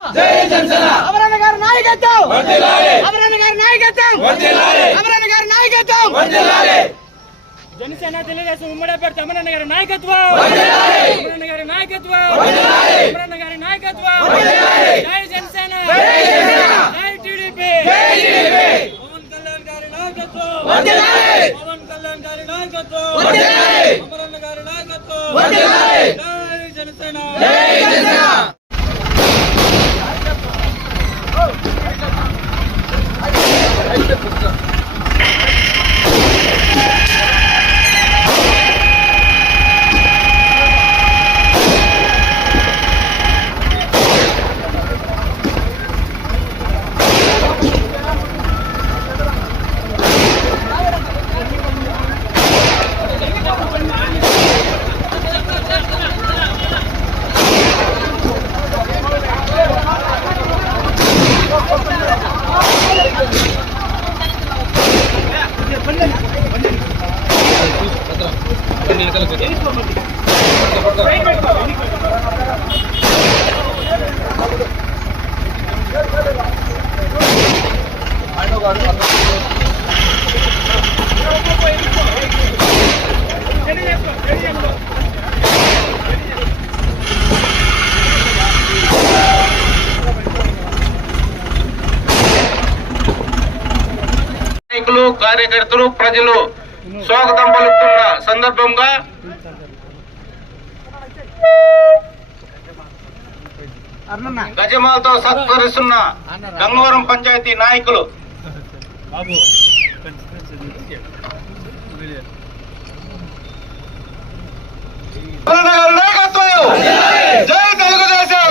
జై జనసేన అమరన్న గారి నాయకత్వం వర్ధిల్లాలి అమరన్న గారి నాయకత్వం వర్ధిల్లాలి అమరన్న గారి నాయకత్వం వర్ధిల్లాలి జనసేన తెలుగుదేశం ఉమ్మడి అభ్యర్థి అమరన్న గారి నాయకత్వం వర్ధిల్లాలి అమరన్న గారి నాయకత్వం వర్ధిల్లాలి అమరన్న గారి నాయకత్వం వర్ధిల్లాలి జై జనసేన జై జనసేన జై టీడీపీ జై టీడీపీ పవన్ కళ్యాణ్ గారి నాయకత్వం వర్ధిల్లాలి పవన్ కళ్యాణ్ గారి నాయకత్వం వర్ధిల్లాలి అమరన్న గారి నాయకత్వం వర్ధిల్లాలి జై జనసేన జై జనసేన నాయకులు కార్యకర్తలు ప్రజలు స్వాగతం పలుకుతున్న సందర్భంగా గజమాలతో సత్కరిస్తున్న గంగవరం పంచాయతీ నాయకులు నాయకత్వం జై తెలుగుదేశం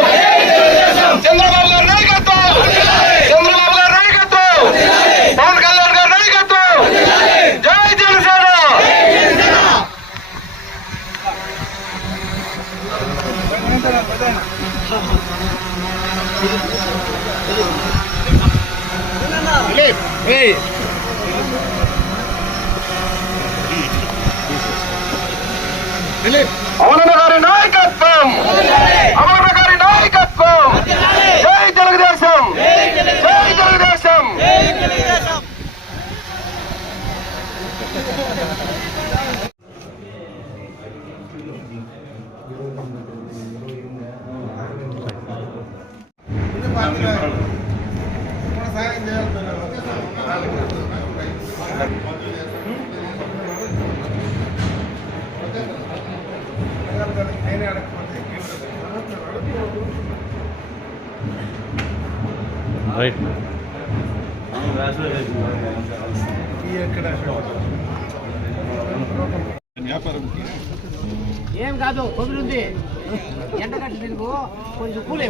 చంద్రబాబు గారి నాయకత్వం చంద్రబాబు గారి నాయకత్వం పవన్ కళ్యాణ్ గారి నాయకత్వం జై జనసేన అమరన్న గారి నాయకత్వం అమరన్న గారి నాయకత్వం జై తెలుగుదేశం జై తెలుగుదేశం రైట్ ఏం కాదు కుదురుంది ఎండగట్టి తిరుగు కొంచెం కూలే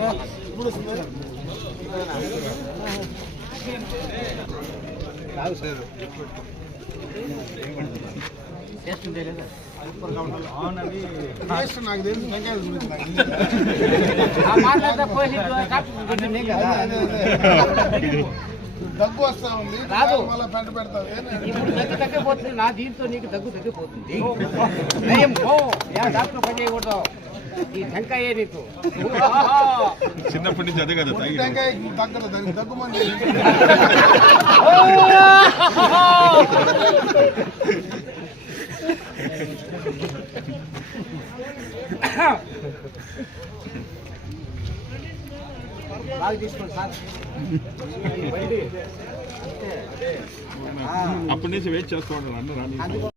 దగ్గు వస్తా ఉంది రాదు మళ్ళీ పెంట పెడతావు ఇప్పుడు దగ్గు తగ్గిపోతుంది నా దీంతో నీకు దగ్గు తగ్గిపోతుంది డాక్టర్ పని చేయకూడదు ఈ టెంకాయ నీకు చిన్నప్పటి నుంచి అదే కదా టెంకాయ తగ్గదు దానికి దగ్గు మంది బాగా తీసుకోండి సార్ అప్పటి నుంచి వెయిట్ చేస్తూ ఉంటాను అందరూ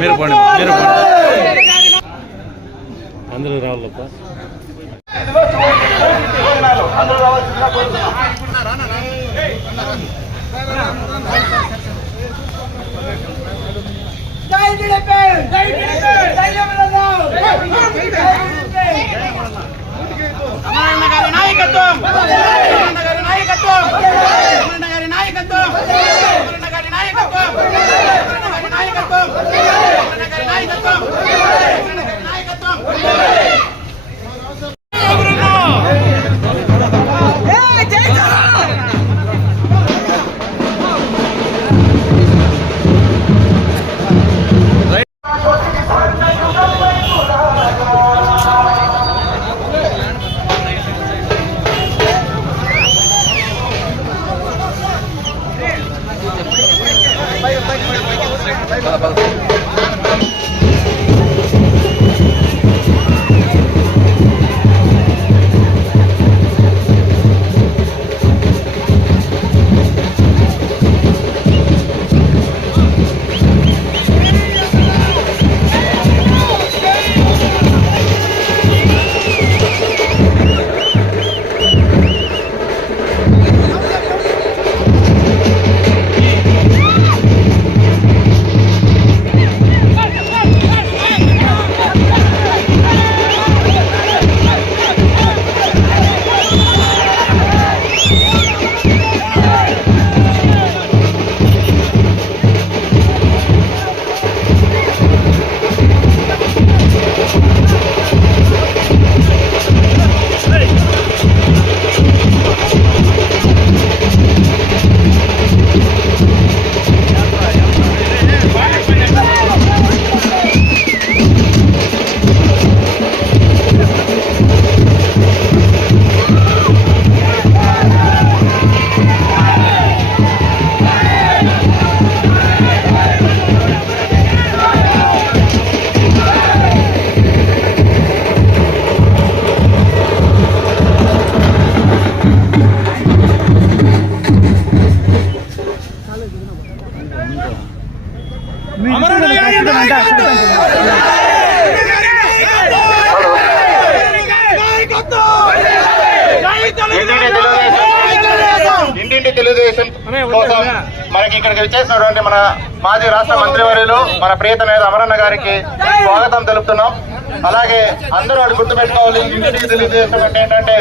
మీరు పోండి అందరూ రావాలప్ప అమరన్న గారి నాయకత్వం అమరన్న గారి నాయకత్వం అమరన్న గారి నాయకత్వం అమరన్న గారి నాయకత్వం అమరన్న గారి నాయకత్వం అమరన్న గారి నాయకత్వం అమరన్న గారి నాయకత్వం ఇంటింటి తెలుగుదేశం కోసం మనకి ఇక్కడికి వచ్చేసినటువంటి మన మాజీ రాష్ట్ర మంత్రివర్యులు మన ప్రియత నేత అమరన్న గారికి స్వాగతం తెలుపుతున్నాం. అలాగే అందరూ అది గుర్తుపెట్టుకోవాలి, ఇంటింటికి తెలుగుదేశం అంటే ఏంటంటే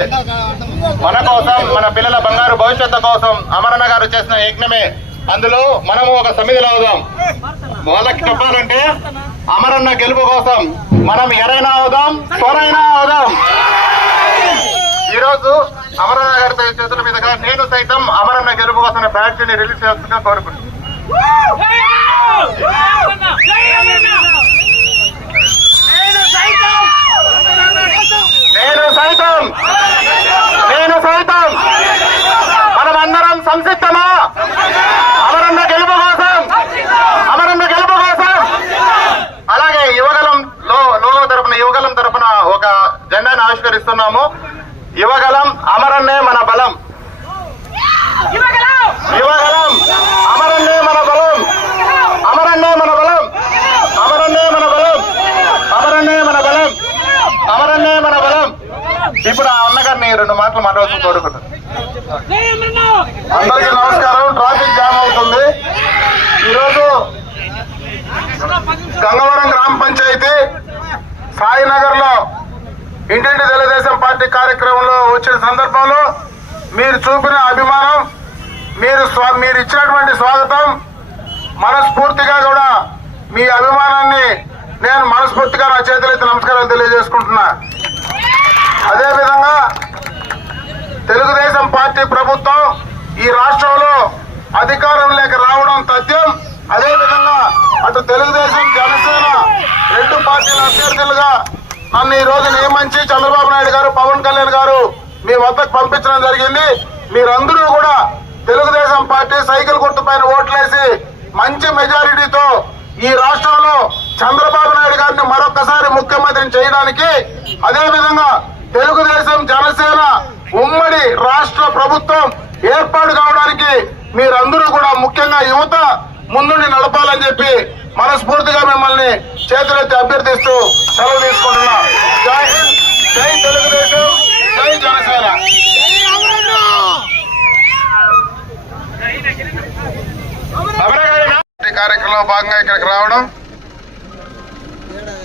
మన కోసం, మన పిల్లల బంగారు భవిష్యత్తు కోసం అమరన్న గారు చేసిన యజ్ఞమే. అందులో మనము ఒక సమిధిలో అవుదాం. వాళ్ళకి చెప్పాలంటే అమరన్న గెలుపు కోసం మనం ఎరైనా అవుదాం, తోరైనా అవుదాం. ఈ రోజు అమరన్న గారి చేతుల మీదుగా నేను సైతం అమరన్న గెలుపు కోసం బ్యాడ్జీని రిలీజ్ చేస్తున్నా కోరుకుంటున్నాను. నేను సైతం మనమందరం సంసిద్ధమా అమరన్న గెలుపు కోసం, అమరన్న గెలుపు కోసం. అలాగే యువగలం యువగలం తరపున ఒక జెండాను ఆవిష్కరిస్తున్నాము. యువగలం అమరన్నే మన బలం, యువగలం అమరన్నే మన బలం, అమరన్నే మన బలం, అమరన్నే మన బలం, అమరన్నే మన బలం, అమరన్నే మన బలం. ఇప్పుడు ఆ అన్నగారిని 2 మాటలు మాట్లాడుతూ కోరుకుంటాను. అందరికీ నమస్కారం. ట్రాఫిక్ జామ్ అవుతుంది. ఈరోజు గంగవరం గ్రామ పంచాయతీ సాయినగర్ లో ఇంటింటి తెలుగుదేశం పార్టీ కార్యక్రమంలో వచ్చిన సందర్భంలో మీరు చూపిన అభిమానం, మీరు ఇచ్చినటువంటి స్వాగతం, మనస్ఫూర్తిగా కూడా మీ అభిమానాన్ని నేను మనస్ఫూర్తిగా నా చేతులెత్తి నమస్కారాలు తెలియజేసుకుంటున్నా. అదేవిధంగా తెలుగుదేశం పార్టీ ప్రభుత్వం ఈ రాష్ట్రంలో అధికారంలోకి రావడం తథ్యం. అదేవిధంగా అటు తెలుగుదేశం, జనసేన 2 పార్టీల అభ్యర్థులుగా నన్ను ఈ రోజు నియమించి చంద్రబాబు నాయుడు గారు, పవన్ కళ్యాణ్ గారు మీ వద్దకు పంపించడం జరిగింది. మీరందరూ కూడా తెలుగుదేశం పార్టీ సైకిల్ గుర్తు పైన ఓట్లేసి మంచి మెజారిటీతో ఈ రాష్ట్రంలో చంద్రబాబు నాయుడు గారిని మరొకసారి ముఖ్యమంత్రిని చేయడానికి, అదేవిధంగా తెలుగుదేశం, జనసేన ఉమ్మడి రాష్ట్ర ప్రభుత్వం ఏర్పాటు కావడానికి మీరందరూ కూడా ముఖ్యంగా యువత ముందుండి నడపాలని చెప్పి మనస్ఫూర్తిగా మిమ్మల్ని చేతులెత్తి అభ్యర్థిస్తూ సెలవు తీసుకుంటున్నా. జై హింద్, జై తెలుగుదేశం, జై జనసేన. కార్యక్రమంలో భాగంగా ఇక్కడికి రావడం,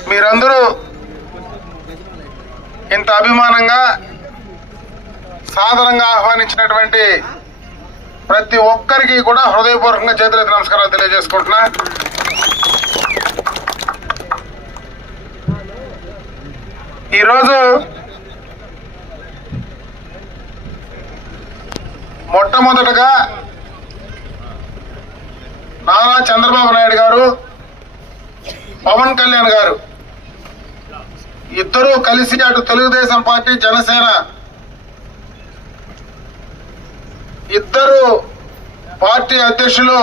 మీరందరూ ఇంత అభిమానంగా సాధారణంగా ఆహ్వానించినటువంటి ప్రతి ఒక్కరికి కూడా హృదయపూర్వకంగా చేతులెత్తి నమస్కారాలు తెలియజేసుకుంటున్నా. ఈరోజు మొట్టమొదటగా నారా చంద్రబాబు నాయుడు గారు పవన్ కళ్యాణ్ గారు ఇద్దరూ కలిసి అటు తెలుగుదేశం పార్టీ జనసేన ఇద్దరు పార్టీ అధ్యక్షులు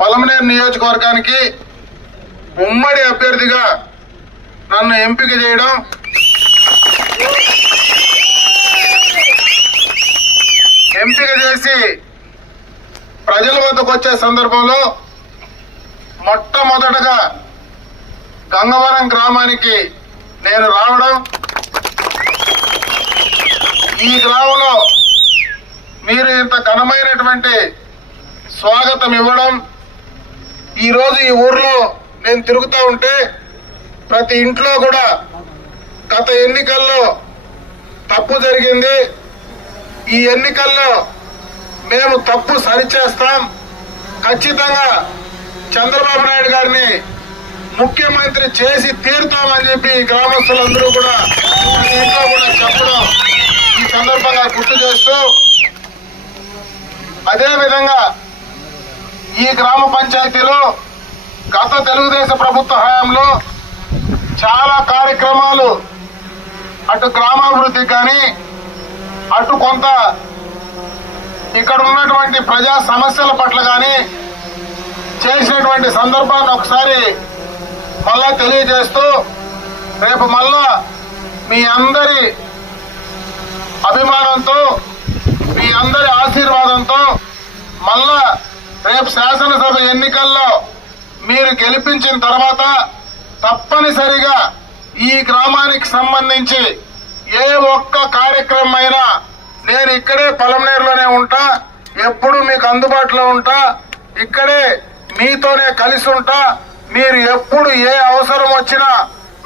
పలమనేరు నియోజకవర్గానికి ఉమ్మడి అభ్యర్థిగా నన్ను ఎంపిక చేయడం ఎంపిక చేసి ప్రజల వద్దకు వచ్చే సందర్భంలో మొట్టమొదటగా గంగవరం గ్రామానికి నేను రావడం, ఈ గ్రామంలో మీరు ఇంత ఘనమైనటువంటి స్వాగతం ఇవ్వడం, ఈరోజు ఈ ఊర్లో నేను తిరుగుతూ ఉంటే ప్రతి ఇంట్లో కూడా గత ఎన్నికల్లో తప్పు జరిగింది, ఈ ఎన్నికల్లో మేము తప్పు సరిచేస్తాం, ఖచ్చితంగా చంద్రబాబు నాయుడు గారిని ముఖ్యమంత్రి చేసి తీరుతామని చెప్పి ఈ గ్రామస్తులందరూ కూడా ప్రతి ఇంట్లో కూడా చెప్పడం ఈ సందర్భంగా గుర్తు చేస్తూ, అదేవిధంగా ఈ గ్రామ పంచాయతీలో గత తెలుగుదేశం ప్రభుత్వ హయాంలో చాలా కార్యక్రమాలు అటు గ్రామాభివృద్ధికి కానీ అటు కొంత ఇక్కడ ఉన్నటువంటి ప్రజా సమస్యల పట్ల కానీ చేసినటువంటి సందర్భాన్ని ఒకసారి మళ్ళా తెలియజేస్తూ, రేపు మళ్ళా మీ అందరి అభిమానంతో మీ అందరి ఆశీర్వాదంతో మళ్ళా రేపు శాసనసభ ఎన్నికల్లో మీరు గెలిపించిన తర్వాత తప్పనిసరిగా ఈ గ్రామానికి సంబంధించి ఏ ఒక్క కార్యక్రమం అయినా నేను ఇక్కడే పలమనేరులోనే ఉంటా, ఎప్పుడు మీకు అందుబాటులో ఉంటా, ఇక్కడే మీతోనే కలిసి ఉంటా, మీరు ఎప్పుడు ఏ అవసరం వచ్చినా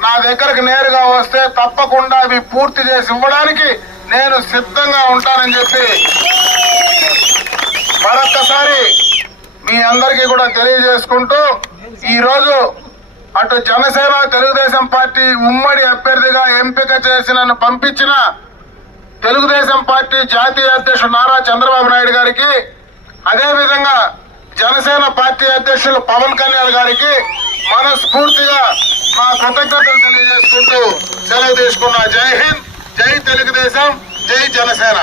నా దగ్గరకు నేరుగా వస్తే తప్పకుండా అవి పూర్తి చేసి ఇవ్వడానికి నేను సిద్ధంగా ఉంటానని చెప్పి మరొక్కసారి మీ అందరికీ కూడా తెలియజేసుకుంటూ, ఈరోజు అటు జనసేన తెలుగుదేశం పార్టీ ఉమ్మడి అభ్యర్థిగా ఎంపిక చేసి నన్ను పంపించిన తెలుగుదేశం పార్టీ జాతీయ అధ్యక్షుడు నారా చంద్రబాబు నాయుడు గారికి, అదేవిధంగా జనసేన పార్టీ అధ్యక్షులు పవన్ కళ్యాణ్ గారికి మనస్ఫూర్తిగా మా కృతజ్ఞతలు తెలియజేసుకుంటూ సెలవు తీసుకున్నా. జై హింద్, జై తెలుగుదేశం, జై జనసేన.